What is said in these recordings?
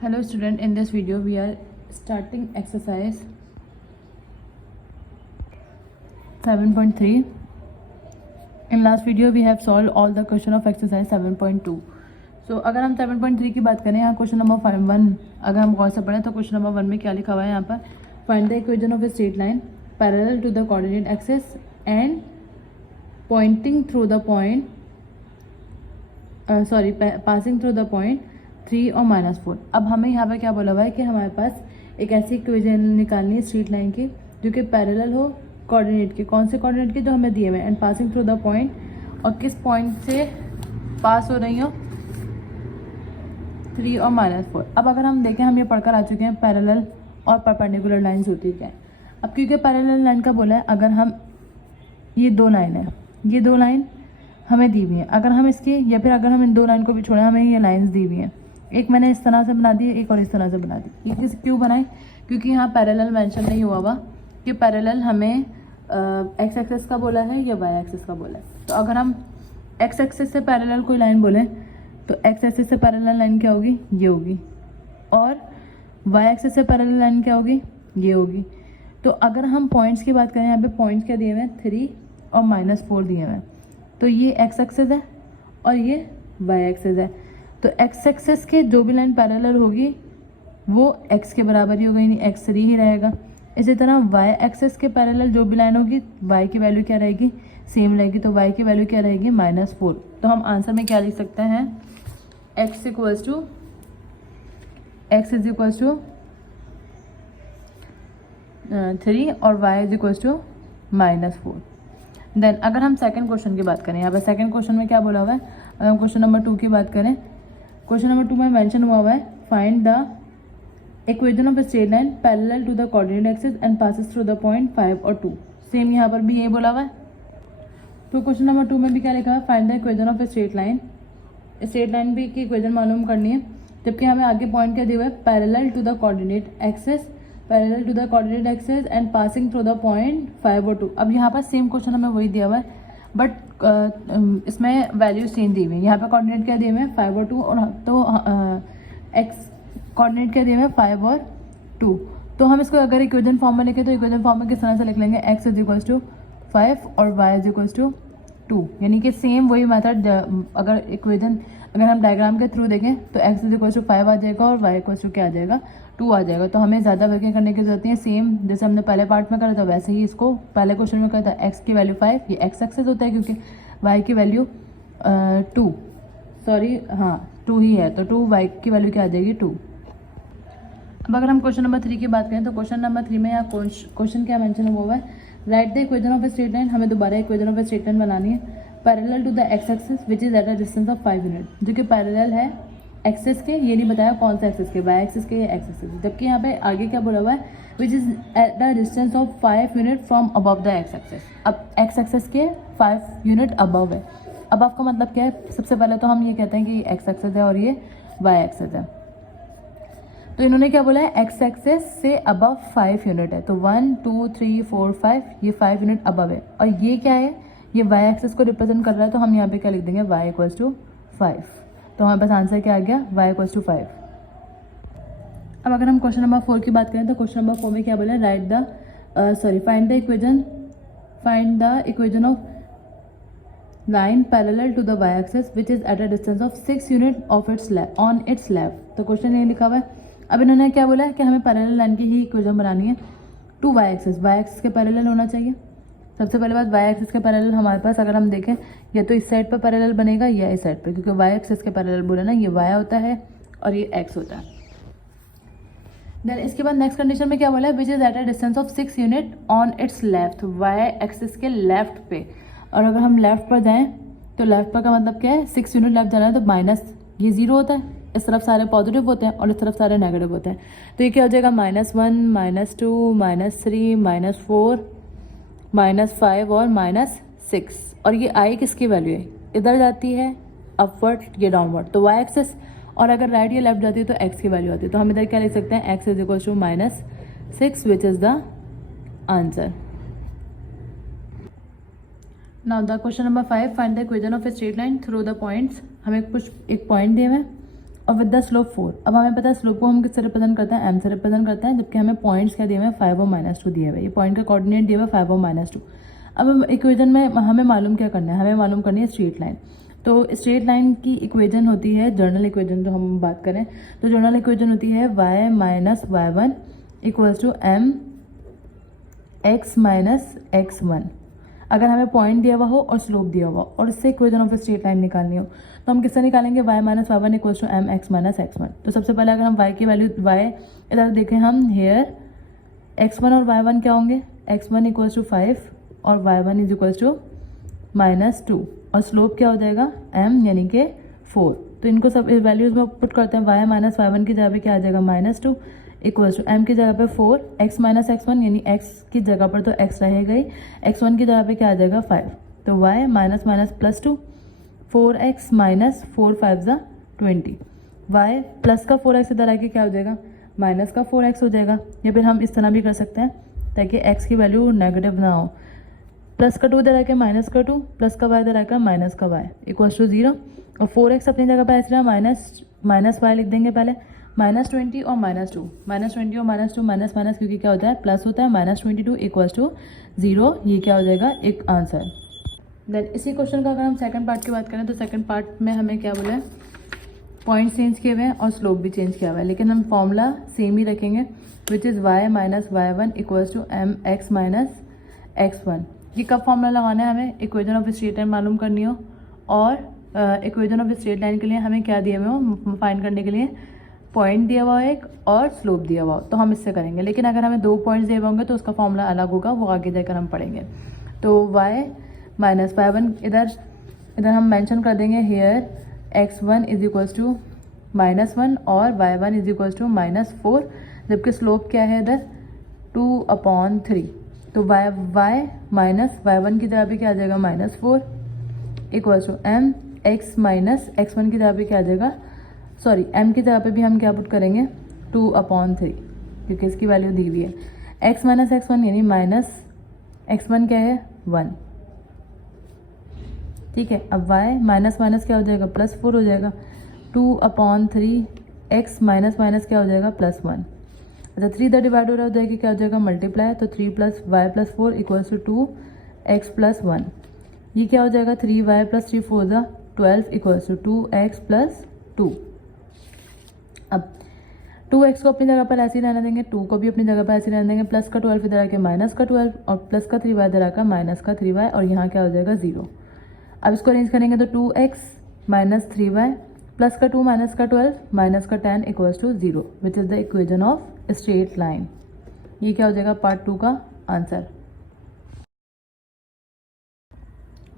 Hello student, in this video we are starting exercise 7.3. In last video we have solved all the question of exercise 7.2. So अगर हम 7.3 की बात करें, यहाँ question number 1 अगर हम गौर से पढ़ें तो क्वेश्चन नंबर 1 में क्या लिखा हुआ है यहाँ पर, find the equation of a straight line parallel to the coordinate axis and pointing through the point passing through the point 3 और -4। अब हमें यहाँ पर क्या बोला हुआ है कि हमारे पास एक ऐसी इक्वेशन निकालनी है स्ट्रेट लाइन की जो कि पैरेलल हो कोऑर्डिनेट के, कौन से कोऑर्डिनेट के जो हमें दिए हुए, and passing through the point, और किस पॉइंट से पास हो रही हो 3 और -4। अब अगर हम देखें, हम ये पढ़कर आ चुके हैं पैरेलल और परपेंडिकुलर लाइन्स होती क्या है। अब क्योंकि पैरेलल लाइन का बोला है, अगर हम ये दो लाइन है, ये दो लाइन हमें दी हुई है, अगर हम इसकी या फिर अगर हम इन दो लाइन को भी छोड़ें, हमें ये लाइन्स दी हुई हैं, एक मैंने इस तरह से बना दी, एक और इस तरह से बना दी। ये क्यों बनाए? क्योंकि यहाँ पैरेलल मेंशन नहीं हुआ कि पैरेलल हमें एक्स एक्सिस का बोला है या वाई एक्सिस का बोला है। तो अगर हम एक्स एक्सिस से पैरेलल कोई लाइन बोले तो एक्स एक्सिस से पैरेलल लाइन क्या होगी, ये होगी, और वाई एक्सिस से पैरेलल लाइन क्या होगी, ये होगी। तो अगर हम पॉइंट्स की बात करें, यहाँ पे पॉइंट्स क्या दिए हुए हैं, 3 और -4 दिए हुए हैं। तो ये एक्स एक्सिस है और ये वाई एक्सिस है। तो एक्स एक्सिस के जो भी लाइन पैरेलल होगी वो एक्स के बराबर ही होगी, यानी x3 ही रहेगा। इसी तरह वाई एक्सिस के पैरेलल जो भी लाइन होगी, y की वैल्यू क्या रहेगी, सेम रहेगी। तो y की वैल्यू क्या रहेगी, -4। तो हम आंसर में क्या लिख सकते हैं, x इज इक्वल्स टू 3 और y is equals to -4। Then अगर हम सेकंड क्वेश्चन की बात करें, यहाँ पर सेकंड क्वेश्चन में क्या बोला हुआ है, अगर हम क्वेश्चन नंबर 2 की बात करें, क्वेश्चन नंबर 2 में मेंशन हुआ है find the equation of a straight line parallel to the coordinate axis and passes through the point 5 और 2। सेम यहाँ पर भी यही बोला हुआ है। तो क्वेश्चन नंबर 2 में भी क्या लिखा है, find the equation of a straight line. Straight line भी की इक्वेशन मालूम करनी है, जबकि हमें आगे पॉइंट क्या दिया हुआ है, parallel to the coordinate axis and passing through the point 5 और 2। अब यहाँ पर सेम क्वेश्चन हमें वही दिया हुआ है, बट इसमें वैल्यूज चेंज दी हुई है। यहाँ पे कोऑर्डिनेट क्या दिए हुए हैं, 5 और 2, और तो एक्स कोऑर्डिनेट क्या दिए हुए हैं, 5 और 2। तो हम इसको अगर इक्वेशन फॉर्म में लिखें तो इक्वेशन फॉर्म में किस तरह से लिख लेंगे, x इज इक्वल्स टू 5 और y इज इक्वल्स टू 2, यानी कि सेम वही मेथड। अगर इक्वेशन अगर हम डायग्राम के थ्रू देखें तो x इज इक्वल्स टू 5 आ जाएगा और y इक्वल्स टू क्या आ जाएगा, 2 आ जाएगा। तो हमें ज़्यादा वर्किंग करने की जरूरत नहीं है, सेम जैसे हमने पहले पार्ट में करा था वैसे ही इसको पहले क्वेश्चन में करा था। x की वैल्यू 5, ये x एक्सिस होता है, क्योंकि y की वैल्यू 2 ही है, तो 2, y की वैल्यू क्या आ जाएगी, 2। अब अगर हम क्वेश्चन नंबर 3 की बात करें तो क्वेश्चन नंबर 3 में यहाँ क्वेश्चन क्या मेंशन हुआ है, write the equation of a straight line. हमें दोबारा equation of a straight line बनानी है parallel to the X axis which is at a distance of 5 unit, जो कि पैरेलल है एक्सिस के, ये नहीं बताया कौन सा एक्सिस के, वाई एक्सिस के या एक्स एक्सिस। जबकि यहाँ पे आगे क्या बोला हुआ है, which is at the distance of 5 unit from above the X axis. अब एक्स एक्सिस के 5 यूनिट अबव है। अबव का मतलब क्या है, सबसे पहले तो हम ये कहते हैं कि एक्स एक्सिस है और ये वाई एक्सिस है। तो इन्होंने क्या बोला है, एक्स एक्सिस से अबव 5 यूनिट है, तो 1 2 3 4 5, ये 5 यूनिट अबव है। और ये क्या है, ये वाई एक्सिस को रिप्रेजेंट कर रहा है, तो हम यहाँ पे क्या लिख देंगे, वाई इक्वल्स टू 5। तो हमारे पास आंसर क्या आ गया, वाई इक्वल्स टू 5। अब अगर हम क्वेश्चन नंबर 4 की बात करें तो क्वेश्चन नंबर 4 में क्या बोला है, find the equation of line parallel to the Y axis which is at a distance of 6 unit of on its left. तो क्वेश्चन ये लिखा हुआ है। अब इन्होंने क्या बोला है कि हमें पैरेलल लाइन की ही इक्वेशन बनानी है टू वाई एक्सिस के पैरेलल होना चाहिए। सबसे पहले बात, वाई एक्सिस के पैरेलल हमारे पास अगर हम देखें, या तो इस साइड पर पैरेलल बनेगा या इस साइड पर, क्योंकि वाई एक्सिस के पैरेलल बोले ना, ये वाई होता है और ये एक्स होता है। देन इसके बाद नेक्स्ट कंडीशन में क्या बोला है, which is at a distance of 6 unit on its left, Y axis के लेफ्ट पे। और अगर हम लेफ्ट पर जाएं तो लेफ्ट पर का मतलब क्या है, 6 यूनिट लेफ्ट जाना है, तो माइनस ये 0 होता है, इस तरफ सारे पॉजिटिव होते हैं और इस तरफ सारे नेगेटिव होते हैं। तो ये क्या हो जाएगा, -1 -2 -3 -4 -5 और -6। और ये आई किसकी वैल्यू है, इधर जाती है अपवर्ड, ये डाउनवर्ड, तो वाई एक्सिस। और अगर राइट या लेफ्ट जाती है तो एक्स की वैल्यू आती है। तो हम इधर क्या लिख सकते हैं, X is equal to -6 which is the answer. Now the question number 5, find the equation of a straight line through the points. हमें कुछ एक पॉइंट दिए हुए हैं और विद द स्लोप 4। अब हमें पता है स्लोप को हम किससे रिप्रेजेंट करते हैं, m से रिप्रेजेंट करते हैं, जबकि हमें पॉइंट्स क्या दिए हुए हैं 5 और -2 दिए हुए हैं। ये पॉइंट का कोऑर्डिनेट दिया हुआ है 5 और -2। अब इक्वेशन में हमें मालूम क्या करना है, हमें मालूम करनी है स्ट्रेट लाइन। तो स्ट्रेट लाइन की इक्वेशन होती है, जर्नल इक्वेशन जो हम बात करें तो जर्नल इक्वेशन होती है y minus y1 equals to m x minus x1। अगर हमें पॉइंट दिया हुआ हो और स्लोप दिया हुआ और इससे इक्वेशन ऑफ स्ट्रेट लाइन निकालनी हो तो हम किससे निकालेंगे, y minus y1 equals to m x minus x1। तो सबसे पहले अगर हम y की वैल्यू y इधर देखें हम हेयर x1 और y1 क्या होंगे, x1 इक्वल्स टू 5 और y1 इज इक्वल्स टू -2 और स्लोप क्या हो जाएगा m यानी कि 4। तो इनको सब वैल्यूज में पुट करते हैं, y माइनस y1 की जगह पे क्या आ जाएगा -2 इक्वल्स टू m की जगह पे 4 x माइनस x1 यानी x की जगह पर तो x रहेगा ही, x1 की जगह पे क्या आ जाएगा 5। तो y minus minus plus 2 4x minus 4 5 ज़ा 20 y प्लस का 4x इधर आके क्या हो जाएगा माइनस का 4x हो जाएगा। या फिर हम इस तरह भी कर सकते हैं ताकि x की वैल्यू नेगेटिव ना हो, प्लस का 2 इधर आके माइनस का 2 प्लस का y इधर आकर माइनस का y इक्वल्स टू 0 और 4x अपनी जगह पर ऐसे माइनस y लिख देंगे पहले, -20 और -2 -20 और -2 माइनस माइनस क्योंकि क्या होता है प्लस होता है, -22 इक्वल्स टू 0। ये क्या हो जाएगा एक आंसर। देन इसी क्वेश्चन का अगर हम सेकंड पार्ट की बात करें तो सेकंड पार्ट में हमें क्या बोला है, पॉइंट चेंज किए हुए हैं और स्लोप भी चेंज किया हुआ है, लेकिन हम फॉर्मूला सेम ही रखेंगे which is y minus y1 equals to m x minus x1। ये कब फॉर्मूला लगाना है, हमें इक्वेशन ऑफ स्ट्रेट लाइन मालूम करनी हो और इक्वेशन ऑफ स्ट्रेट लाइन के लिए हमें क्या दिए हुए हो फाइंड करने के लिए पॉइंट दिया हुआ है एक और स्लोप दिया हुआ, तो हम इससे करेंगे। लेकिन अगर हमें 2 पॉइंट्स दिए हुए होंगे तो उसका फॉर्मूला अलग होगा, वो आगे जाकर हम पढ़ेंगे। तो y माइनस y1 इधर हम मेंशन कर देंगे hair x1 is equals to -1 और y1 इज इक्वल्स टू -4, जबकि स्लोप क्या है इधर 2/3। तो y माइनस y1 की जगह पे क्या आ जाएगा -4 equals to m x minus x1 की जगह पे क्या आ जाएगा, सॉरी m की जगह पे भी हम क्या पुट करेंगे 2/3 क्योंकि इसकी वैल्यू दी हुई है। x माइनस x1 यानी माइनस x1 क्या है 1, ठीक है। अब y माइनस माइनस क्या हो जाएगा +4 हो जाएगा, 2/3 x माइनस माइनस क्या हो जाएगा +1। अच्छा 3 इधर डिवाइड हो रहा हो जाएगा क्या हो जाएगा मल्टीप्लाई, तो 3 + y + 4 इक्वल्स टू 2x + 1। ये क्या हो जाएगा 3y + 3 4 ज़ा 12 इक्वल्स टू 2x + 2। अब 2x को अपनी जगह पर ऐसे ही रहने देंगे, 2 को भी अपनी जगह पर ऐसे ही रहने देंगे, प्लस का 12 इधर आके माइनस का 12 और प्लस का 3y इधर आकर माइनस का 3y और यहाँ क्या हो जाएगा 0। अब इसको अरेंज करेंगे तो 2x माइनस 3y प्लस का 2 माइनस का 12 माइनस का 10 equals to 0 which is the equation of straight line. ये क्या हो जाएगा पार्ट 2 का आंसर।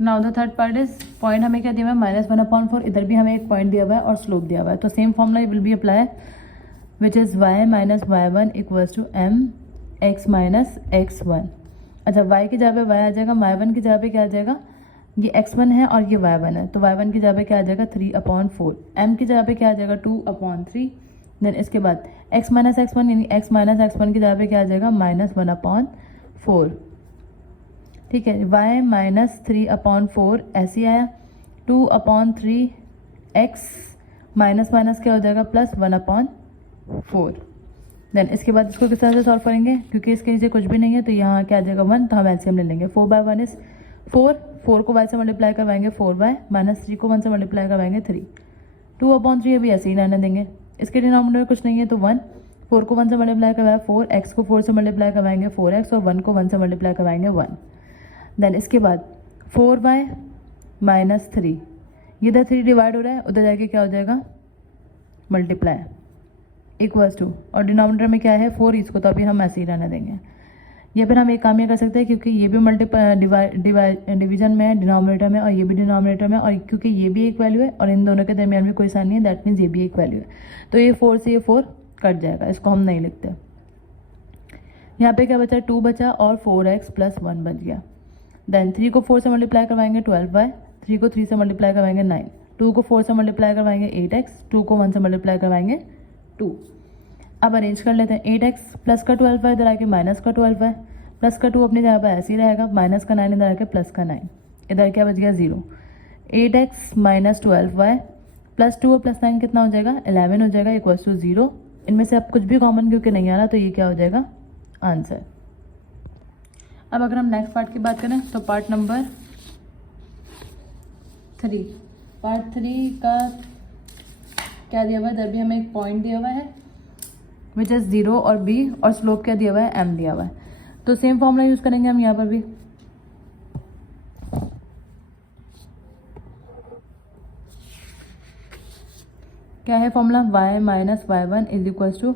Now the third part is point हमें क्या दिया हुआ है -1/4, इधर भी हमें एक पॉइंट दिया हुआ है और स्लोप दिया हुआ है, तो same formula will be apply which is y minus y1 equals to m x minus x1। अच्छा y की जगह पे y आ जाएगा, y1 की जगह पे क्या आ जाएगा, ये x1 है और ये y1 है, तो y1 की जगह पे क्या आ जाएगा 3/4, m की जगह पे क्या आ जाएगा 2/3। देन इसके बाद x माइनस x1 यानी x माइनस x1 की जगह पे क्या आ जाएगा -1/4, ठीक है। y माइनस 3/4 ऐसे आया, 2/3 x माइनस माइनस क्या हो जाएगा +1/4। देन इसके बाद इसको किस तरह से सॉल्व करेंगे, क्योंकि इसके नीचे कुछ भी नहीं है तो यहाँ क्या आ जाएगा 1, तो हम एलसीएम ले लेंगे। 4/1 इज 4 को y से मल्टीप्लाई करवाएंगे 4y माइनस 3 को 1 से मल्टीप्लाई करवाएंगे 3, 2/3 अभी ऐसे ही रहने देंगे। इसके डिनोमिनेटर कुछ नहीं है तो 1, 4 को 1 से मल्टीप्लाई करवाया 4, x को 4 से मल्टीप्लाई करवाएंगे 4x और 1 को 1 से मल्टीप्लाई करवाएंगे 1। देन इसके बाद 4y माइनस 3, ये इधर 3 डिवाइड हो रहा है, उधर जाके क्या हो जाएगा मल्टीप्लाई इक्वल्स टू, और डिनोमिनेटर में क्या है 4, इसको तो अभी हम ऐसे ही रहने देंगे। या फिर हम एक काम ये कर सकते हैं, क्योंकि ये भी डिवीजन में है डिनोमिनेटर में और ये भी डिनोमिनेटर में, और क्योंकि ये भी एक वैल्यू है और इन दोनों के दरमियान भी कोई साइन नहीं है, दैट मीन्स ये भी एक वैल्यू है, तो ये 4 से ये 4 कट जाएगा, इसको हम नहीं लिखते। यहाँ पे क्या बचा 2 बचा और 4x + 1 बच गया। देन 3 को 4 से मल्टीप्लाई करवाएंगे 12y, 3 को 3 से मल्टीप्लाई करवाएंगे 9, 2 को 4 से मल्टीप्लाई करवाएंगे 8x, 2 को 1 से मल्टीप्लाई करवाएंगे 2। अब अरेंज कर लेते हैं, 8x प्लस का 12y इधर आके माइनस का 12y, प्लस का 2 अपनी जगह पर ऐसे ही रहेगा, माइनस का 9 इधर आके प्लस का 9, इधर क्या बच गया 0। 8x माइनस 12y +2 और +9 कितना हो जाएगा, 11 हो जाएगा, इक्वल्स टू 0। इनमें से अब कुछ भी कॉमन क्योंकि नहीं आ रहा, तो ये क्या हो जाएगा, आंसर। अब अगर हम नेक्स्ट पार्ट की बात करें तो पार्ट नंबर 3, पार्ट 3 का क्या दिया हुआ है, इधर भी हमें एक पॉइंट दिया हुआ है विच इज़ 0 और b, और स्लोप क्या दिया हुआ है, m दिया हुआ है। तो सेम फॉर्मूला यूज़ करेंगे हम यहाँ पर भी। क्या है formula, y minus y1 is equals to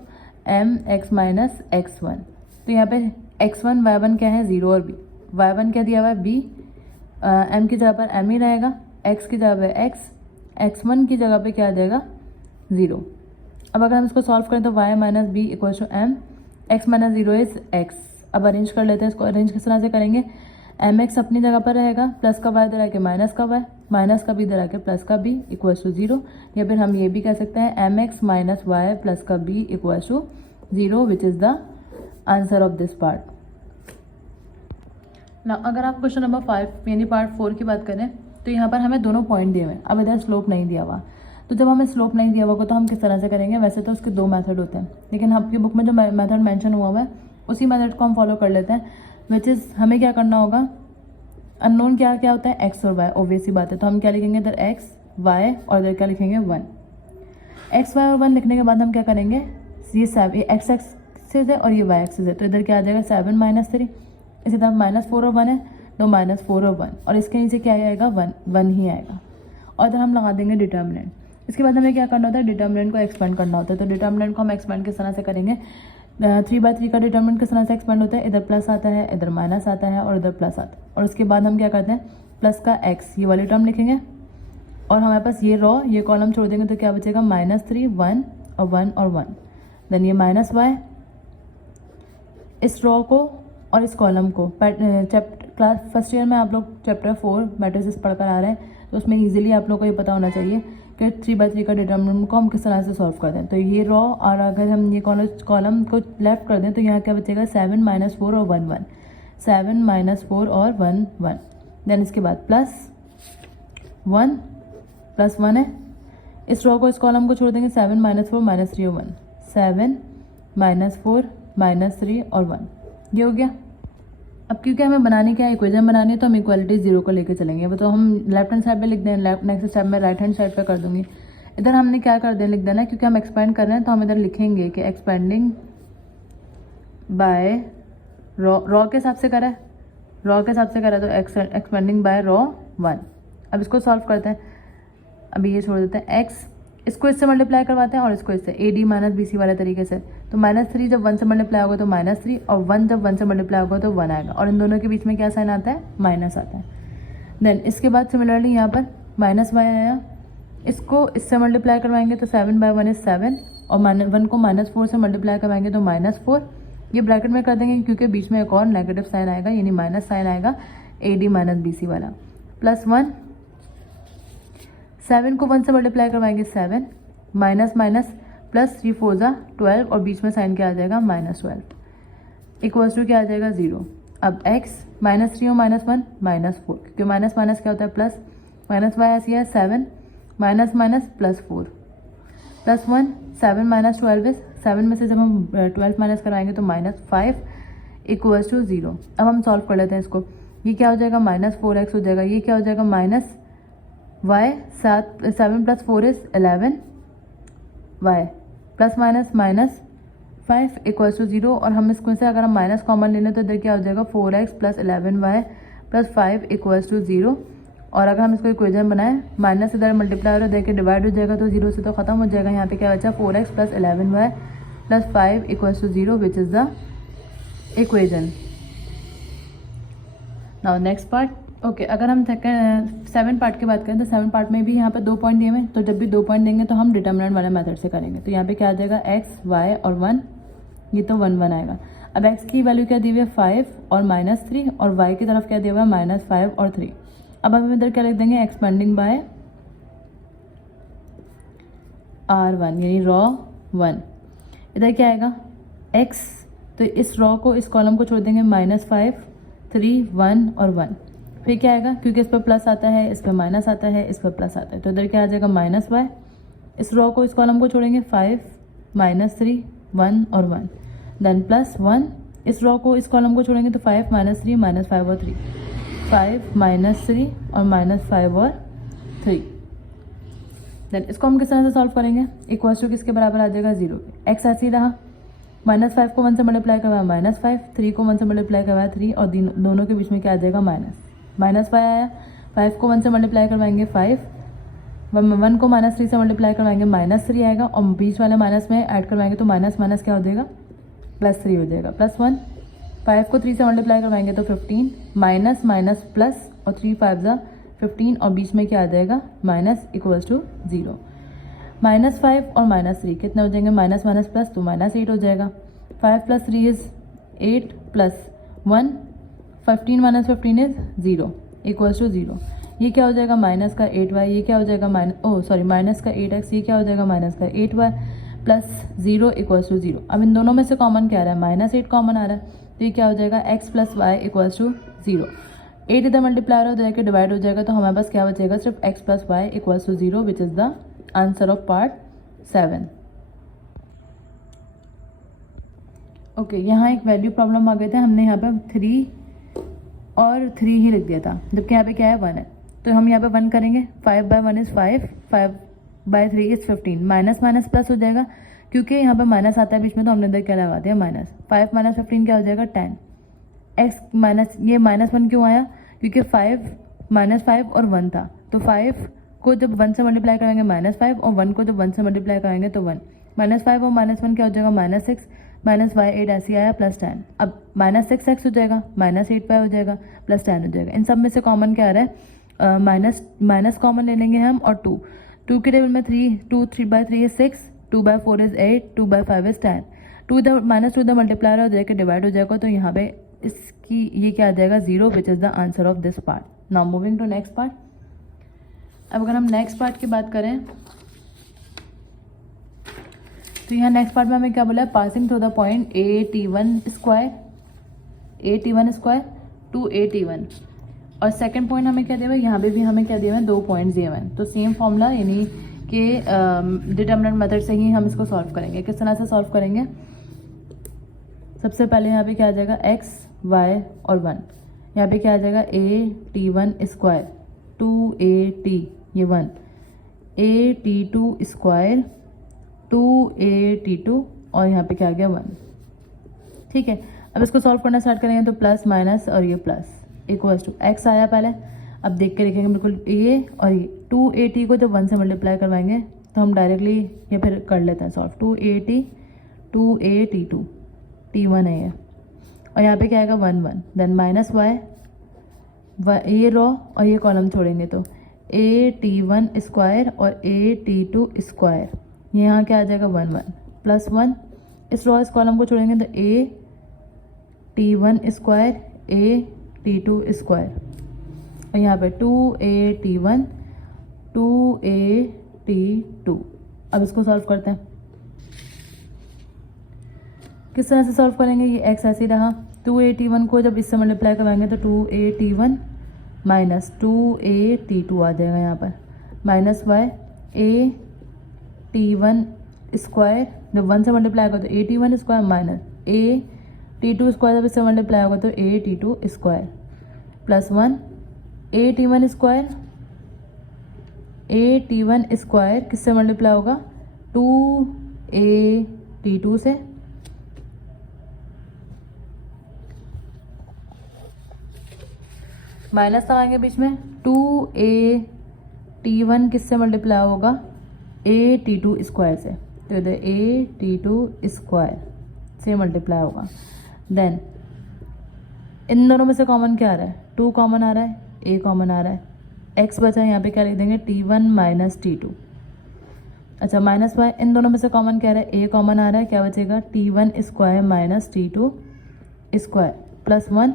mx minus x1। तो यहाँ पे x1 y1 क्या है, 0 और b। y1 क्या दिया हुआ है, b, m की जगह पर m ही रहेगा, x की जगह पर x, x1 की जगह पे क्या आ जाएगा, 0। अब अगर हम इसको सॉल्व करें तो y minus B equals to m, x minus 0 is x। अब अरेंज कर लेते हैं इसको। अरेंज किस तरह से करेंगे, mx अपनी जगह पर रहेगा, प्लस का y इधर आके माइनस का y, माइनस का b इधर आके प्लस का b इक्वल्स टू 0। या फिर हम ये भी कह सकते हैं mx माइनस y प्लस का b equals to 0 which is the answer of this part. ना अगर आप क्वेश्चन नंबर 5 यानी पार्ट 4 की बात करें तो यहाँ पर हमें दोनों पॉइंट दिए हुए हैं। अब इधर स्लोप नहीं दिया हुआ, तो जब हमें स्लोप नहीं दिया होगा तो हम किस तरह से करेंगे, वैसे तो उसके 2 मेथड होते हैं, लेकिन आपकी बुक में जो मेथड मेंशन हुआ है उसी मेथड को हम फॉलो कर लेते हैं। विच इज़ हमें क्या करना होगा, अननोन क्या क्या होता है, x और y, ऑब्वियस ही बात है। तो हम क्या लिखेंगे, इधर x y और इधर क्या लिखेंगे, 1। x y और 1 लिखने के बाद हम क्या करेंगे, ये x एक्सिस है और ये y एक्सिस है, तो इधर क्या आ जाएगा 7 माइनस 3। इसी तरह -4 और 1 है, तो -4 और 1, और इसके नीचे क्या आएगा, 1 ही आएगा। और इधर हम लगा देंगे डिटर्मिनेंट। इसके बाद हमें क्या करना होता है, डिटर्मिनेंट को एक्सपेंड करना होता है। तो डिटर्मिनेंट को हम एक्सपेंड किस तरह से करेंगे, 3/3 का डिटर्मिनेंट किस तरह से एक्सपेंड होता है, इधर प्लस आता है, इधर माइनस आता है और इधर प्लस आता है। और उसके बाद हम क्या करते हैं, प्लस का x ये वाली टर्म लिखेंगे, और हमारे पास ये रॉ ये कॉलम छोड़ देंगे, तो क्या बचेगा, -3 1 और 1 और 1। देन ये -y, इस रॉ को और इस कॉलम को क्लास फर्स्ट ईयर में आप लोग चैप्टर 4 मैट्रिसेस पढ़कर आ रहे हैं, तो उसमें इजीली आप लोग को ये पता होना चाहिए कि 3/3 का डिटर्मिनेंट को हम किस तरह से सॉल्व कर दें। तो ये रॉ, और अगर हम ये कॉलम को लेफ्ट कर दें तो यहाँ क्या बचेगा, 7 - 4 और 1 1, 7 - 4 और 1 1। देन इसके बाद +1 +1 है, इस रॉ को इस कॉलम को छोड़ देंगे, 7 - 4 -3 और 1, 7 - 4 -3 और 1, ये हो गया। अब क्योंकि हमें बनाने क्या है, इक्वेशन बनानी है, तो हम इक्वालिटी 0 को लेकर चलेंगे। वो तो हम लेफ्ट हैंड साइड पे लिख दें, नेक्स्ट स्टेप में राइट हैंड साइड पे कर दूंगी। इधर हमने क्या कर दें, लिख देना, क्योंकि हम एक्सपेंड कर रहे हैं तो हम इधर लिखेंगे कि एक्सपेंडिंग बाय रॉ के हिसाब से करा है, रॉ के हिसाब से करा, तो एक्सपेंडिंग बाय रॉ 1। अब इसको सॉल्व करते हैं। अभी ये छोड़ देते हैं, x इसको इससे मल्टीप्लाई करवाते हैं और इसको इससे, AD माइनस BC वाले तरीके से। तो -3 जब 1 से मल्टीप्लाई होगा तो -3, और 1 जब 1 से मल्टीप्लाई होगा तो 1 आएगा, और इन दोनों के बीच में क्या साइन आता है, माइनस आता है। देन इसके बाद सिमिलरली यहाँ पर -y आया, इसको इससे मल्टीप्लाई करवाएंगे तो 7/1 इज 7, और 1 को -4 से मल्टीप्लाई करवाएंगे तो -4। ये ब्रैकेट में कर देंगे क्योंकि बीच में एक और नेगेटिव साइन आएगा, यानी माइनस साइन आएगा, AD माइनस BC वाला, +1। 7 को 1 से मल्टीप्लाई करवाएंगे 7, माइनस माइनस प्लस 3 4 ज़ा 12, और बीच में साइन क्या आ जाएगा, -12, इक्वल्स टू क्या आ जाएगा, 0। अब x -3 और -1 -4, क्योंकि माइनस माइनस क्या होता है, प्लस, माइनस y ऐसी है 7 माइनस माइनस +4 +1, 7 - 12 इज 7 में से जब हम 12 माइनस कराएंगे तो -5 इक्वल्स टू 0। अब हम सॉल्व कर लेते हैं इसको। ये क्या हो जाएगा, -4x हो जाएगा, ये क्या हो जाएगा, -y, 7 + 4 is 11, y plus minus -5 equals to 0। और हम इसको से अगर हम माइनस कॉमन ले लें तो इधर क्या हो जाएगा, 4x + 11y + 5 इक्वल्स टू 0। और अगर हम इसको इक्वेशन बनाएं, माइनस इधर मल्टीप्लाई और इधर के डिवाइड हो जाएगा तो 0 से तो खत्म हो जाएगा। यहाँ पे क्या बचा, 4x + 11y + 5 equals to 0 which is the equation. Now next part, okay अगर हम 7 पार्ट की बात करें तो 7 पार्ट में भी यहाँ पे 2 पॉइंट दिए हुए, तो जब भी 2 पॉइंट देंगे तो हम डिटर्मिनेंट वाले मेथड से करेंगे। तो यहाँ पे क्या आ जाएगा, x y और 1, ये तो 1 1 आएगा। अब x की वैल्यू क्या दी हुई है, 5 और -3, और y की तरफ क्या दिया हुआ है, -5 और 3। अब हम इधर क्या लिख देंगे, एक्सपेंडिंग बाय R1 यानी रॉ 1। इधर क्या आएगा, x, तो इस रॉ को इस कॉलम को छोड़ देंगे, -5 3 1 और 1। फिर क्या आएगा, क्योंकि इस पर प्लस आता है, इस पर माइनस आता है, इस पर प्लस आता है, तो इधर क्या आ जाएगा, -y इस रो को इस कॉलम को छोड़ेंगे 5 माइनस 3 1 और 1, देन प्लस 1 इस रो को इस कॉलम को छोड़ेंगे तो 5 माइनस 3 माइनस 5 और 3, 5 माइनस 3 और माइनस 5 और 3। देन इसको हम किस तरह से सॉल्व करेंगे, इक्वल्स टू किसके बराबर आ जाएगा 0 के। एक्स ऐसे ही रहा, माइनस 5 को 1 से मल्टीप्लाई करवाया माइनस 5, 3 को 1 से मल्टीप्लाई करवाया 3 और दोनों के बीच में क्या आ जाएगा माइनस 5 आया। 5 को 1 से मल्टीप्लाई करवाएंगे 5, 1 को माइनस 3 से मल्टीप्लाई करवाएंगे माइनस 3 आएगा और बीच वाले माइनस में ऐड करवाएंगे तो माइनस माइनस क्या हो जाएगा प्लस 3 हो जाएगा, प्लस 1। 5 को 3 से मल्टीप्लाई करवाएंगे तो 15, माइनस माइनस प्लस और 3 5 जा 15 और बीच में क्या आ जाएगा माइनस इक्वल्स टू 0। माइनस 5 और माइनस 3 कितने हो जाएंगे, माइनस माइनस प्लस तो माइनस 8 हो जाएगा। 5 plus 3 is 8 plus 1, 15 minus 15 is 0 equals to 0। ये क्या हो जाएगा माइनस का 8y, ये क्या हो जाएगा माइनस का 8x, ये क्या हो जाएगा माइनस का 8y प्लस 0 इक्वल्स टू 0। अब इन दोनों में से कॉमन क्या आ रहा है, माइनस 8 कॉमन आ रहा है तो ये क्या हो जाएगा x plus Y equals to 0। 8 इधर मल्टीप्लाई हो जाएगा डिवाइड हो जाएगा तो हमारे पास क्या बचेगा सिर्फ x plus Y equals to 0 which is the answer of part 7। Okay, यहाँ एक वैल्यू प्रॉब्लम आ गए थे, हमने यहाँ पे 3 और 3 ही लिख दिया था जबकि यहाँ पे क्या है 1 है, तो हम यहाँ पे 1 करेंगे। 5 by 1 is 5, 5 by 3 is 15, minus minus plus हो जाएगा क्योंकि यहाँ पे माइनस आता है बीच में तो हमने इधर क्या लगा दिया माइनस। 5 माइनस 15 क्या हो जाएगा 10, x माइनस ये -1 क्यों आया क्योंकि 5 माइनस 5 और 1 था तो 5 को जब 1 से मल्टीप्लाई करेंगे -5 और 1 को जब 1 से मल्टीप्लाई करेंगे तो 1, -5 और -1 क्या हो जाएगा -6, माइनस वाई 8 ऐसे आया प्लस 10। अब -6x हो जाएगा, -8y हो जाएगा, प्लस 10 हो जाएगा। इन सब में से कॉमन क्या आ रहा है, माइनस कॉमन ले लेंगे हम और 2 के टेबल में 3 by 3 is 6, 2 by 4 is 8, 2 by 5 is 10। -2 इधर मल्टीप्लाई हो जाएगा डिवाइड हो जाएगा तो यहाँ पे इसकी ये क्या आ जाएगा 0 which is the answer of this part. Now moving to next part. अब अगर हम नेक्स्ट पार्ट की बात करें तो यहाँ नेक्स्ट पार्ट में हमें क्या बोला है, passing through the point AT1 square to AT1 और सेकंड पॉइंट हमें क्या दिया हुआ है, यहाँ पे भी हमें क्या दिया हुआ है 2 पॉइंट्स दिए हुए हैं। तो सेम फॉर्मूला यानी कि डिटर्मिनेंट मेथड से ही हम इसको सॉल्व करेंगे। किस तरह से सॉल्व करेंगे, सबसे पहले यहाँ पे क्या आ जाएगा x y और 1, यहाँ पे क्या आ जाएगा AT1 स्क्वायर 2AT ये 1, AT2 स्क्वायर 2AT2 और यहाँ पे क्या आ गया 1। ठीक है, अब इसको सॉल्व करना स्टार्ट करेंगे तो प्लस माइनस और ये प्लस इक्वल्स टू x आया पहले। अब देख के लिखेंगे बिल्कुल ये और ये 2AT को जब 1 से मल्टीप्लाई करवाएंगे तो हम डायरेक्टली ये फिर कर लेते हैं सॉल्व। 2AT2 T1 है ये और यहाँ पे क्या आएगा 1 1, देन माइनस वाई ये रो और ये कॉलम छोड़ेंगे तो AT1 स्क्वायर और AT2 स्क्वायर, यहाँ क्या आ जाएगा 1 1 प्लस 1, इस रो इस कॉलम को छोड़ेंगे तो AT1 स्क्वायर AT2 स्क्वायर और यहाँ पे 2AT1 2AT2। अब इसको सॉल्व करते हैं। किस तरह से सॉल्व करेंगे, ये x ऐसे रहा, 2AT1 को जब इससे मल्टीप्लाई करवाएंगे तो 2AT1 माइनस 2AT2 आ जाएगा यहाँ पर, माइनस वाई AT1 स्क्वायर जब 1 से मल्टीप्लाई होगा तो AT1 square minus AT2 square जब इससे मल्टीप्लाई होगा तो AT2 square plus 1 AT1 square किससे मल्टीप्लाई होगा 2AT2 से, माइनस लगाएंगे बीच में 2AT1 किससे मल्टीप्लाई होगा AT2 स्क्वायर से, तो इधर AT2 स्क्वायर से मल्टीप्लाई होगा। देन इन दोनों में से कॉमन क्या आ रहा है, 2 कॉमन आ रहा है, A कॉमन आ रहा है, x बचा यहाँ पे क्या लिख देंगे T1 माइनस T2। अच्छा माइनस वाई, इन दोनों में से कॉमन क्या आ रहा है, A कॉमन आ रहा है, क्या बचेगा T1 square minus T2 square plus 1।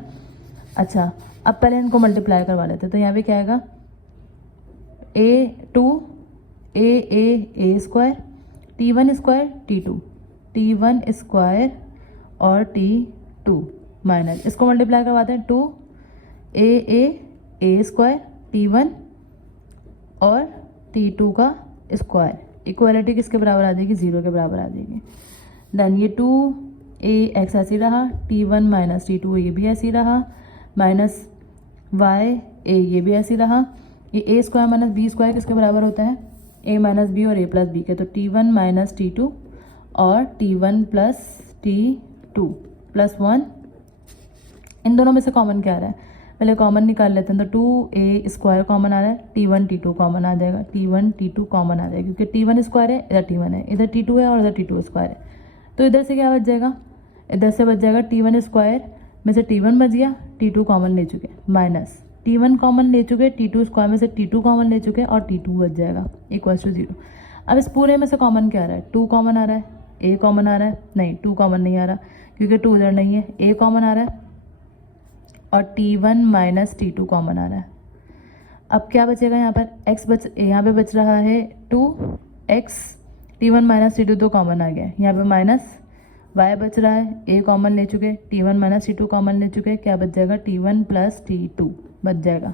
अच्छा अब पहले इनको मल्टीप्लाई करवा लेते तो यहाँ पे क्या आएगा A2 A square T1 square T1 square और T2 माइनस, इसको मल्टीप्लाई करवाते हैं 2 A स्क्वायर T1 और T2 का स्क्वायर इक्वालिटी किसके बराबर आ जाएगी, 0 के बराबर आ जाएगी। देन ये 2a(x) ऐसी रहा, t1 माइनस t2 ये भी ऐसी रहा, माइनस y a ये भी ऐसी रहा। ये a square minus b square किसके बराबर होता है, a माइनस बी और a प्लस बी के। तो t1 माइनस t2 और t1 प्लस t2 प्लस 1, इन दोनों में से कॉमन क्या आ रहा है, पहले कॉमन निकाल लेते हैं। तो 2a स्क्वायर कॉमन आ रहा है, t1 t2 कॉमन आ जाएगा, t1 t2 कॉमन आ जाएगा, क्योंकि t1 स्क्वायर है, इधर t1 है, इधर t2 है और इधर t2 स्क्वायर है। तो इधर से क्या बच जाएगा, इधर से बच जाएगा t1 स्क्वायर में से t1 बच गया, t2 कॉमन ले चुके, माइनस t1 कॉमन ले चुके, t2 स्क्वायर में से t2 कॉमन ले चुके और t2 बच जाएगा इक्वल्स टू 0। अब इस पूरे में से कॉमन क्या आ रहा है, 2 कॉमन आ रहा है, a कॉमन आ रहा है, नहीं 2 कॉमन नहीं आ रहा क्योंकि 2 इधर नहीं है, a कॉमन आ रहा है और t1 माइनस t2 कॉमन आ रहा है। अब क्या बचेगा यहाँ पर, यहाँ पे बच रहा है 2x, t1 माइनस t2 तो कॉमन आ गया, यहाँ पे माइनस y बच रहा है, a कॉमन ले चुके, t1 माइनस t2 कॉमन ले चुके, क्या बच जाएगा, t1 प्लस t2 बच जाएगा,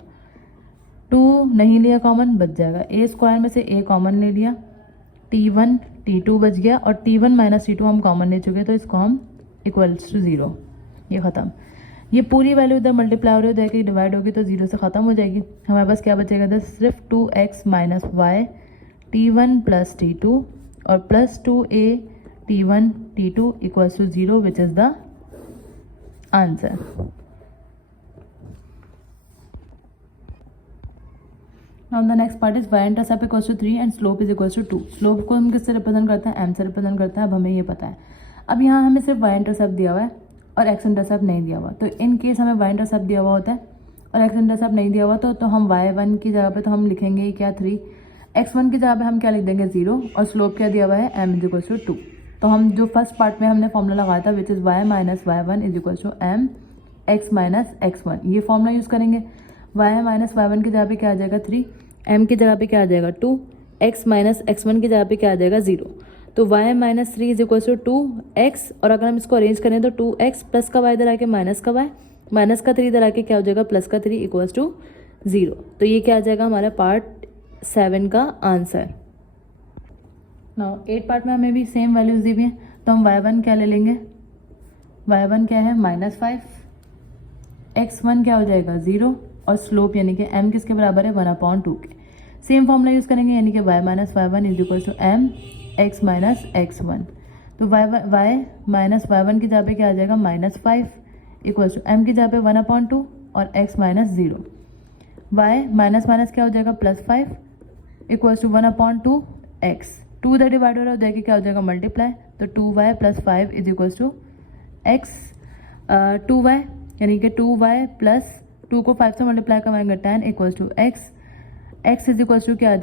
2 नहीं लिया कॉमन, बच जाएगा a स्क्वायर में से a कॉमन ले लिया, t1 t2 बच गया और t1 माइनस t2 हम कॉमन ले चुके, तो इसको हम इक्वल्स टू 0, ये ख़त्म। ये पूरी वैल्यू इधर मल्टीप्लाई हो रही है, देखिए डिवाइड होगी तो 0 से ख़त्म हो जाएगी। हमारे पास क्या बचेगा इधर, सिर्फ 2x minus y t1 plus t2 और plus 2a t1 t2 equals to 0 which is the answer. Now the next part is y intercept equals to 3 and slope is equals to 2। Slope को हम किससे represent करते हैं, m से represent करते हैं। अब हमें ये पता है। अब यहाँ हमें सिर्फ y इंटरसेप्ट दिया हुआ है और x इंटरसेप्ट नहीं दिया हुआ, तो इन केस हमें y इंटरसेप्ट दिया हुआ होता है और x इंटरसेप्ट नहीं दिया हुआ तो हम y1 की जगह पे तो हम लिखेंगे क्या 3, x1 की जगह पे हम क्या लिख देंगे 0 और स्लोप क्या दिया हुआ है m इज इक्वल्स टू 2। तो हम जो फर्स्ट पार्ट में हमने फॉर्मूला लगाया था which is y minus y1 is equals to m x minus x1, ये फॉर्मूला यूज़ करेंगे। y माइनस y1 की जगह पे क्या आ जाएगा 3, m की जगह पे क्या आ जाएगा 2, x माइनस x1 की जगह पे क्या आ जाएगा 0। तो y minus 3 is equals to 2x, और अगर हम इसको अरेंज करें तो 2x प्लस का y इधर आके माइनस का y, माइनस का 3 इधर आके क्या हो जाएगा प्लस का 3 इक्वल्स टू 0। तो ये क्या आ जाएगा हमारा पार्ट 7 का आंसर। नाउ 8 पार्ट में हमें भी सेम वैल्यूज दी हुई हैं, तो हम y1 क्या ले लेंगे, y1 क्या है -5, x1 क्या हो जाएगा 0 और स्लोप यानी कि m किसके बराबर है 1/2 के। सेम फॉर्मूला यूज़ करेंगे यानी कि y minus y1 is equals to m x minus x1। तो y माइनस y1 की जगह पे क्या आ जाएगा -5 इक्वल्स टू m की जगह पे 1/2 और x minus 0। y minus minus क्या हो जाएगा +5 इक्वल्स टू 1/2 x, 2 इधर डिवाइड हो रहा है उधर क्या हो जाएगा मल्टीप्लाई, तो 2y plus 5 is equals to x, 2y यानी कि 2y प्लस 2 को 5 से मल्टीप्लाई करवाएंगे 10 equals to x is equals to क्या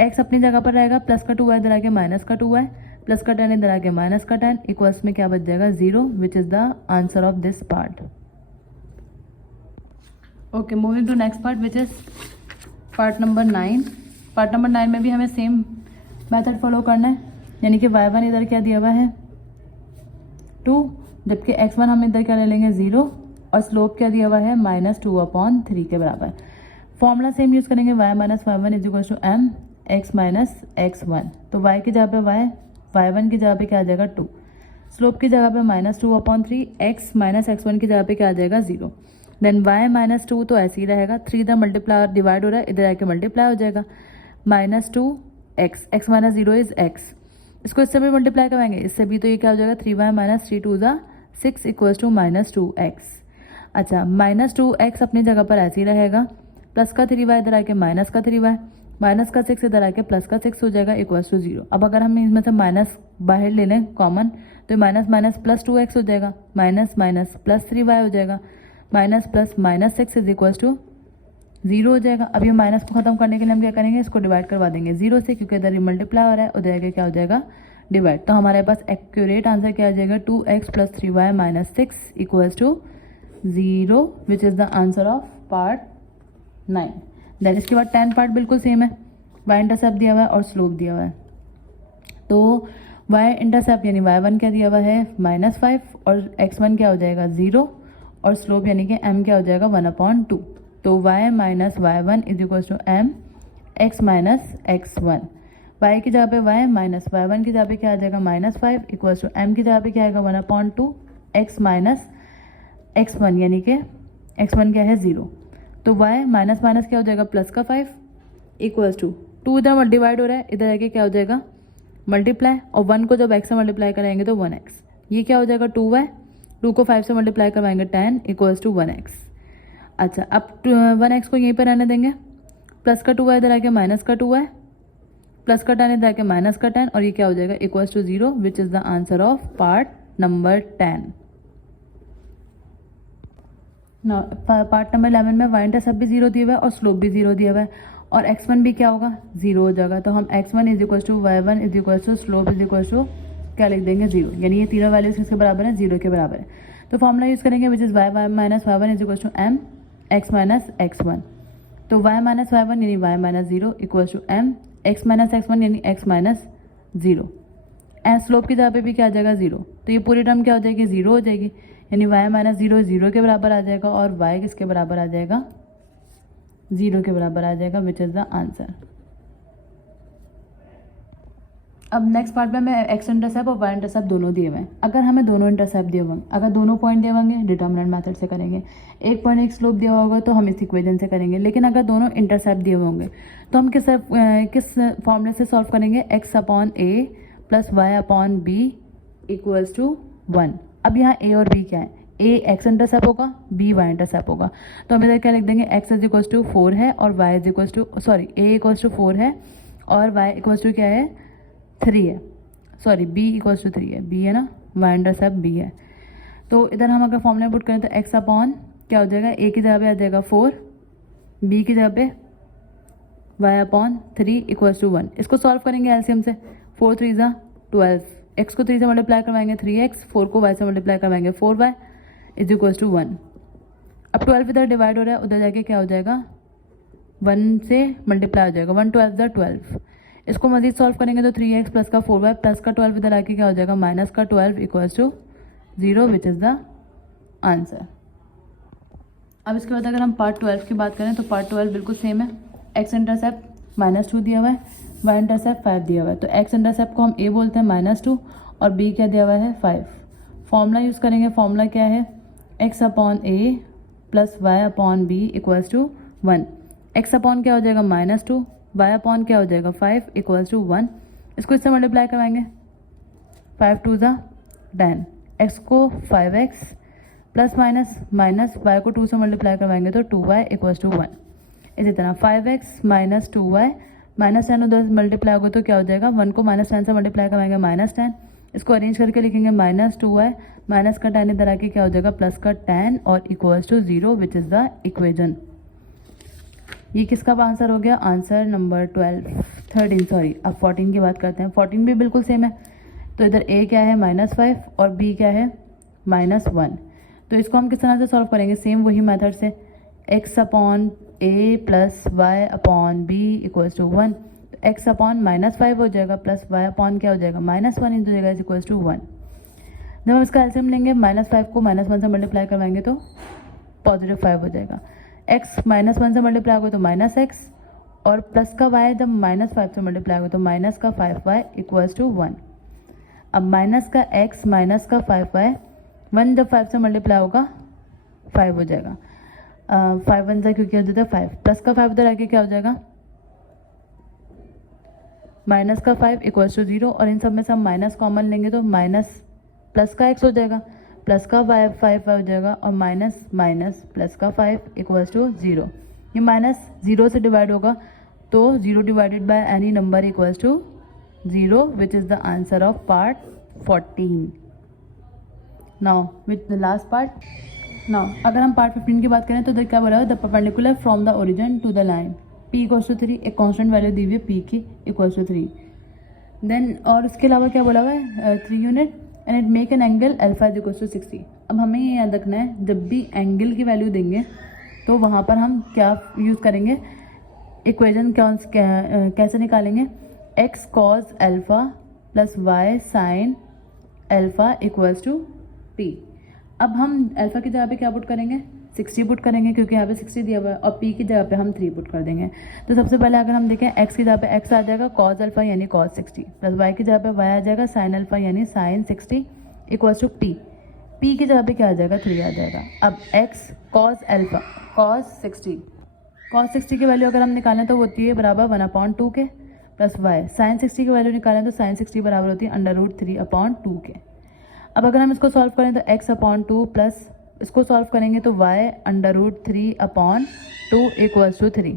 x अपनी जगह पर रहेगा, प्लस का 2y इधर आके माइनस का 2y, प्लस का 10 इधर आके माइनस का 10 इक्वल्स में क्या बच जाएगा 0 which is the answer of this part. Okay, moving to next part which is part number 9। Part number 9 में भी हमें सेम मेथड फॉलो करना है, यानी कि y1 इधर क्या दिया हुआ है 2, जबकि x1 हम इधर क्या ले लेंगे 0 और स्लोप क्या दिया हुआ है -2/3 के बराबर। फॉर्मूला सेम यूज़ करेंगे, y minus y1 is equal to m x minus x1। तो y की जगह पे y1 की जगह पे क्या आ जाएगा 2, स्लोप की जगह पे -2/3, x माइनस x1 की जगह पे क्या आ जाएगा 0। देन y माइनस 2 तो ऐसे ही रहेगा, 3 इधर मल्टीप्लाई डिवाइड हो रहा है, इधर आके मल्टीप्लाई हो जाएगा -2x, x minus 0 is x। इसको इससे भी मल्टीप्लाई करवाएंगे, इससे भी, तो ये क्या हो जाएगा 3y minus 3 2 6 equals to -2x। अच्छा, -2x अपनी जगह पर ऐसे ही रहेगा, प्लस का 3y इधर आके माइनस का 3y, माइनस का 6 इधर आके प्लस का 6 हो जाएगा इक्वल्स टू 0। अब अगर हम इसमें से माइनस बाहर ले लें कॉमन, तो माइनस माइनस प्लस 2x हो जाएगा, माइनस माइनस प्लस 3y हो जाएगा, minus plus minus 6 is equals to 0 हो जाएगा। अब ये माइनस को खत्म करने के लिए हम क्या करेंगे, इसको डिवाइड करवा देंगे 0 से, क्योंकि इधर मल्टीप्लाई हो रहा है, उधर आगे क्या हो जाएगा डिवाइड। तो हमारे पास एक्यूरेट आंसर क्या आ जाएगा 2x plus 3y minus 6 equals to 0 which is the answer of part 9। That इसके बाद 10 पार्ट बिल्कुल सेम है, y इंटरसेप्ट दिया हुआ है और स्लोप दिया हुआ है। तो y इंटरसेप्ट यानी y1 क्या दिया हुआ है -5 और x1 क्या हो जाएगा 0 और स्लोप यानी कि m क्या हो जाएगा 1/2। तो y minus y1 is equal to m x minus x1। y की जगह पे y माइनस y1 की जगह पे क्या आ जाएगा -5 इक्वल्स टू m की जगह पे क्या आएगा 1/2 x माइनस x1 यानी कि x1 क्या है 0। तो y माइनस माइनस क्या हो जाएगा प्लस का 5 इक्वल्स टू 2 इधर मल्टीप्लाइड हो रहा है, इधर आके क्या हो जाएगा मल्टीप्लाई, और 1 को जब x से मल्टीप्लाई कराएंगे तो 1x। ये क्या हो जाएगा 2y, 2 को 5 से मल्टीप्लाई करवाएंगे 10 इक्वल्स टू 1x। अच्छा अब 1x को यहीं पर रहने देंगे, प्लस का 2y इधर आके माइनस का 2y, प्लस का 10 इधर आके माइनस का 10, और ये क्या हो जाएगा equals to 0 which is the answer of part number 10। ना पार्ट नंबर 11 में y इंटरसेप्ट भी 0 दिया हुआ है और स्लोप भी 0 दिया हुआ है, और x1 भी क्या होगा 0 हो जाएगा। तो हम x1 is equal to y1 is equal to slope is equal to क्या लिख देंगे 0, यानी ये तीनों वैल्यूज किसके बराबर है 0 के बराबर है। तो फॉर्मूला यूज़ करेंगे which is y minus y1 is equal to m x minus x1। तो y माइनस y1 यानी y minus 0 equal to m x minus x1 यानी x माइनस 0। एंड स्लोप की जगह पे भी क्या आ जाएगा 0, तो ये पूरी टर्म क्या हो जाएगी 0 हो जाएगी, यानी y माइनस 0 0 के बराबर आ जाएगा और y किसके बराबर आ जाएगा 0 के बराबर आ जाएगा विच इज़ द आंसर। अब नेक्स्ट पार्ट में हमें एक्स इंटरसेप्ट और वाई इंटरसेप्ट दोनों दिए हुए हैं। अगर हमें दोनों इंटरसेप्ट दिए होंगे, अगर दोनों पॉइंट दिए होंगे डिटर्मिनेंट मेथड से करेंगे, एक पॉइंट एक स्लोप दिया होगा तो हम इस इक्वेशन से करेंगे। लेकिन अगर दोनों इंटरसेप्ट दिए होंगे तो हम किस फॉर्मूले से सॉल्व करेंगे, X upon A plus Y upon B equals to 1। अब यहाँ ए और बी क्या है, ए एक्स इंटरसेप्ट होगा, बी वाई इंटरसेप्ट होगा। तो हम इधर क्या लिख देंगे एक्स इज इक्वल्स टू 4 है और Y is equals to A equals to 4 है और वाई इक्वल्स टू क्या है 3 है, सॉरी बी इक्वल्स टू 3 है, बी है ना, वाई इंटरसेप्ट बी है। तो इधर हम अगर फॉर्मूला पुट करें तो एक्स अपॉन क्या हो जाएगा, ए की जगह पे आ जाएगा 4, बी की जगह पे वाई अपॉन 3 इक्वल्स टू 1। इसको सॉल्व करेंगे एलसीएम से, 4 3 ज़ा 12, एक्स को 3 से मल्टीप्लाई करवाएंगे 3x, 4 को y से मल्टीप्लाई करवाएंगे 4y इज इक्वल्स टू 1। अब 12 इधर डिवाइड हो रहा है, उधर जाके क्या हो जाएगा 1 से मल्टीप्लाई हो जाएगा, 1 12 12। इसको मजीद सॉल्व करेंगे तो 3x प्लस का 4y प्लस का 12 इधर आके क्या हो जाएगा माइनस का 12 equals to 0 which is the answer. अब इसके बाद अगर हम पार्ट 12 की बात करें तो पार्ट 12 बिल्कुल सेम है। एक्स इंटरसेप्ट -2 दिया हुआ है, वाई इंटरसेप्ट 5 दिया हुआ है। तो एक्स इंटरसेप्ट को हम ए बोलते हैं -2 और बी क्या दिया हुआ है 5। फॉर्मूला यूज़ करेंगे, फॉर्मूला क्या है X upon A plus Y upon B equals to 1। X upon क्या हो जाएगा -2, वाई अपॉन क्या हो जाएगा 5 इक्वल्स टू 1। इसको इससे मल्टीप्लाई करवाएंगे, 5 2 ज़ा 10, एक्स को 5x प्लस माइनस वाई को 2 से मल्टीप्लाई करवाएंगे तो 2y इक्वल्स टू 1। इसी तरह 5x माइनस 2y माइनस 10 उधर मल्टीप्लाई होगा तो क्या हो जाएगा, 1 को -10 से मल्टीप्लाई करवाएंगे -10। इसको अरेंज करके लिखेंगे -2y माइनस का 10 इधर आके क्या हो जाएगा प्लस का 10 और equals to 0 which is the equation. ये किसका आंसर हो गया, आंसर नंबर 13 सॉरी। अब 14 की बात करते हैं। 14 भी बिल्कुल सेम है। तो इधर a क्या है -5 और b क्या है -1। तो इसको हम किस तरह से सॉल्व करेंगे, सेम वही मेथड से, x upon A plus Y upon B equals to 1। तो x अपॉन -5 हो जाएगा प्लस वाई अपॉन क्या हो जाएगा -1 इंटू जाएगा इक्वल्स टू 1। जब हम इसका एलसीएम लेंगे -5 को -1 से मल्टीप्लाई करवाएंगे तो +5 हो जाएगा। x -1 से मल्टीप्लाई होगा तो -x और प्लस का y जब -5 से मल्टीप्लाई होगा तो माइनस का 5y इक्वल्स टू 1। अब माइनस का x माइनस का 5y 1 जब 5 से मल्टीप्लाई होगा 5 हो जाएगा, 5 1 जा क्योंकि हो जाता है 5 प्लस का 5 इधर आके क्या हो जाएगा माइनस का 5 इक्वल्स टू 0। और इन सब में से हम माइनस कॉमन लेंगे तो माइनस प्लस का x हो जाएगा प्लस का 5 हो जाएगा और माइनस माइनस प्लस का 5 इक्वल्स टू 0। ये माइनस 0 से डिवाइड होगा तो 0 divided by any number equals to 0 which is the answer of part 14। Now with the last part. Now अगर हम पार्ट 15 की बात करें तो क्या बोला है, the perpendicular from the origin to the line p equals to 3, एक कांस्टेंट वैल्यू दी हुई है p की इक्वल्स टू 3। देन और उसके अलावा क्या बोला हुआ है 3 unit and it make an angle alpha is equals to 60। अब हमें ये याद रखना है जब भी एंगल की वैल्यू देंगे तो वहाँ पर हम क्या यूज़ करेंगे, इक्वेशन कैसे निकालेंगे, x cos alpha plus y sine alpha equals to p। अब हम अल्फ़ा की जगह पे क्या पुट करेंगे 60 पुट करेंगे क्योंकि यहाँ पे 60 दिया हुआ है, और p की जगह पे हम 3 पुट कर देंगे। तो सबसे पहले अगर हम देखें x की जगह पे x आ जाएगा cos अल्फा यानी cos 60, प्लस y की जगह पे y आ जाएगा sin अल्फा यानी sin 60 इक्वल्स टू p की जगह पे क्या आ जाएगा 3 आ जाएगा। अब x cos अल्फा cos 60 की वैल्यू अगर हम निकालें तो होती है बराबर 1/2 के, प्लस y sin 60 की वैल्यू निकालें तो sin 60 बराबर होती है √3/2 के। अब अगर हम इसको सॉल्व करें तो x/2 प्लस इसको सॉल्व करेंगे तो y √3/2 इक्वल्स टू 3।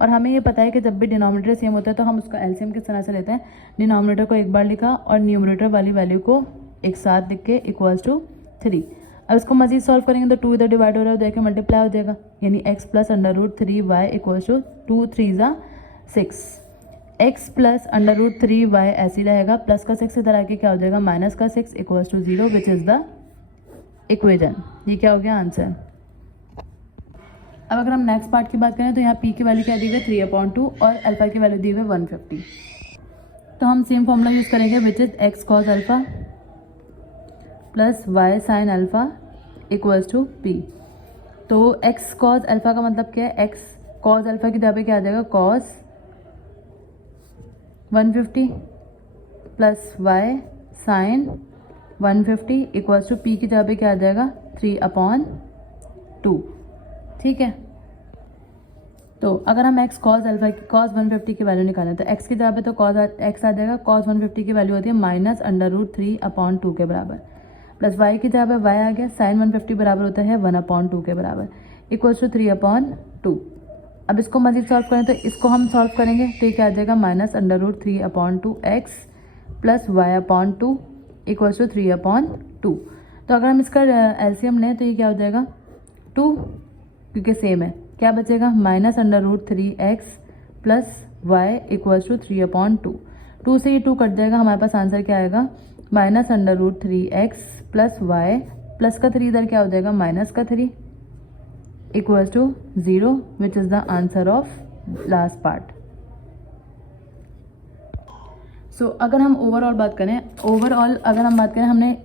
और हमें ये पता है कि जब भी डिनोमिनेटर सेम होता है तो हम उसका एलसीएम किस तरह से लेते हैं, डिनोमिनेटर को एक बार लिखा और न्यूमरेटर वाली वैल्यू को एक साथ लिख के इक्वल्स टू 3। अब इसको मजीद सॉल्व करेंगे तो 2 इधर डिवाइड हो रहा है, देखिए मल्टीप्लाई हो जाएगा, यानी x plus √3y equals to 2 3 6, x plus √3y ऐसे ही रहेगा, प्लस का 6 इधर आके क्या हो जाएगा माइनस का 6 equals to 0 which is the equation. ये क्या हो गया आंसर। अब अगर हम नेक्स्ट पार्ट की बात करें तो यहाँ p की वैल्यू क्या दी हुई है 3/2 और अल्फा की वैल्यू दी हुई है 150। तो हम सेम फॉर्मूला यूज़ करेंगे which is x cos alpha plus y sin alpha equals to p। तो x cos अल्फा का मतलब क्या है, x cos अल्फा की जगह पे क्या आ जाएगा cos 150 plus y sin 150 equals to p की जगह पे क्या आ जाएगा 3/2। ठीक है, तो अगर हम x cos अल्फा की cos 150 की वैल्यू निकालें तो x की जगह पे तो cos x आ जाएगा, cos 150 की वैल्यू होती है -√3/2 के बराबर, प्लस y की जगह पे y आ गया, sin 150 बराबर होता है 1/2 के बराबर इक्वल्स टू 3/2। अब इसको मजीद सॉल्व करें तो इसको हम सॉल्व करेंगे तो ये क्या आ जाएगा -√3/2x plus y/2 equals to 3/2। तो अगर हम इसका एलसीएम लें तो ये क्या हो जाएगा 2, क्योंकि सेम है, क्या बचेगा -√3x plus y equals to 3/2। 2 से ये 2 कट जाएगा, हमारे पास आंसर क्या आएगा -√3x प्लस y प्लस का 3 इधर क्या हो जाएगा माइनस का 3 equals to 0 which is the answer of last part. So अगर हम ओवरऑल बात करें, अगर हम बात करें हमने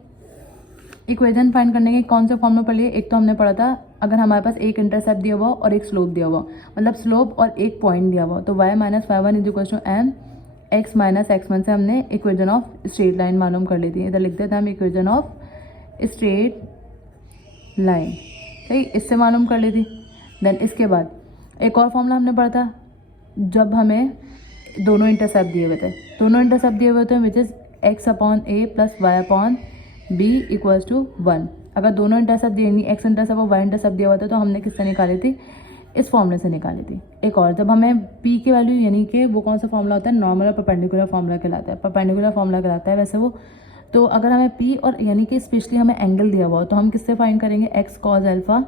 इक्वेशन फाइंड करने के कौन से फॉर्मूला पढ़ लिए। एक तो हमने पढ़ा था अगर हमारे पास एक इंटरसेप्ट दिया हुआ और एक स्लोप दिया हुआ, मतलब स्लोप और एक पॉइंट दिया हुआ, तो y - y1 is equal to m x - x1 से हमने इक्वेशन ऑफ स्ट्रेट लाइन मालूम कर ली थी। इधर लिखते थे हम इक्वेशन ऑफ स्ट्रेट लाइन, सही, इससे मालूम कर ली थी। देन इसके बाद एक और फॉर्मूला हमने पढ़ा था जब हमें दोनों इंटरसेप्ट दिए हुए थे, which is x/a plus y/b equals to 1। अगर दोनों इंटरसेप्ट दिए नहीं, x इंटरसेप्ट और y इंटरसेप्ट दिया हुआ था, तो हमने किससे निकाली थी, इस फॉर्मूले से निकाली थी। एक और जब हमें p की वैल्यू यानी कि वो कौन सा फॉर्मूला होता है, नॉर्मल और परपेंडिकुलर फॉर्मूला कहलाता है, परपेंडिकुलर फॉर्मूला कहलाता है वैसे वो। तो अगर हमें p और यानी कि स्पेशली हमें एंगल दिया हुआ हो तो हम किससे फाइंड करेंगे, x cos alpha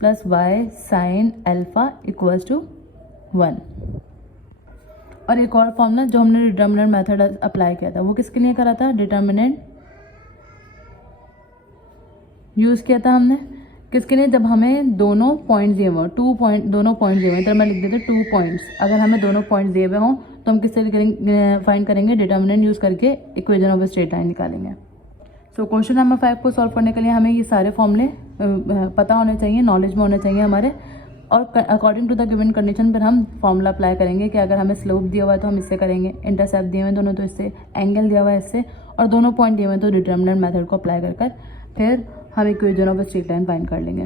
plus y sin alpha equals to 1। और एक और फॉर्मूला जो हमने डिटर्मिनेंट मेथड अप्लाई किया था, वो किसके लिए करा था, डिटर्मिनेंट यूज़ किया था हमने किसके लिए, जब हमें दोनों पॉइंट्स दिए हुए, दोनों पॉइंट्स दिए हुए, तो मैं लिख देता 2 पॉइंट्स। अगर हमें दोनों पॉइंट्स दिए हुए हों तो हम किससे फाइंड करेंगे, डिटर्मिनेंट यूज़ करके इक्वेशन ऑफ स्ट्रेट लाइन निकालेंगे। सो क्वेश्चन नंबर 5 को सॉल्व करने के लिए हमें ये सारे फॉर्मूले पता होने चाहिए, नॉलेज में होने चाहिए हमारे, और according to the given condition पर हम फॉर्मूला अप्लाई करेंगे कि अगर हमें स्लोप दिया हुआ है तो हम इससे करेंगे, इंटरसेप्ट दिए हुए हैं दोनों तो इससे, एंगल दिया हुआ है इससे, और दोनों पॉइंट दिए हुए हैं तो डिटर्मिनेंट मेथड को अप्लाई कर फिर हम equation of straight line find कर लेंगे।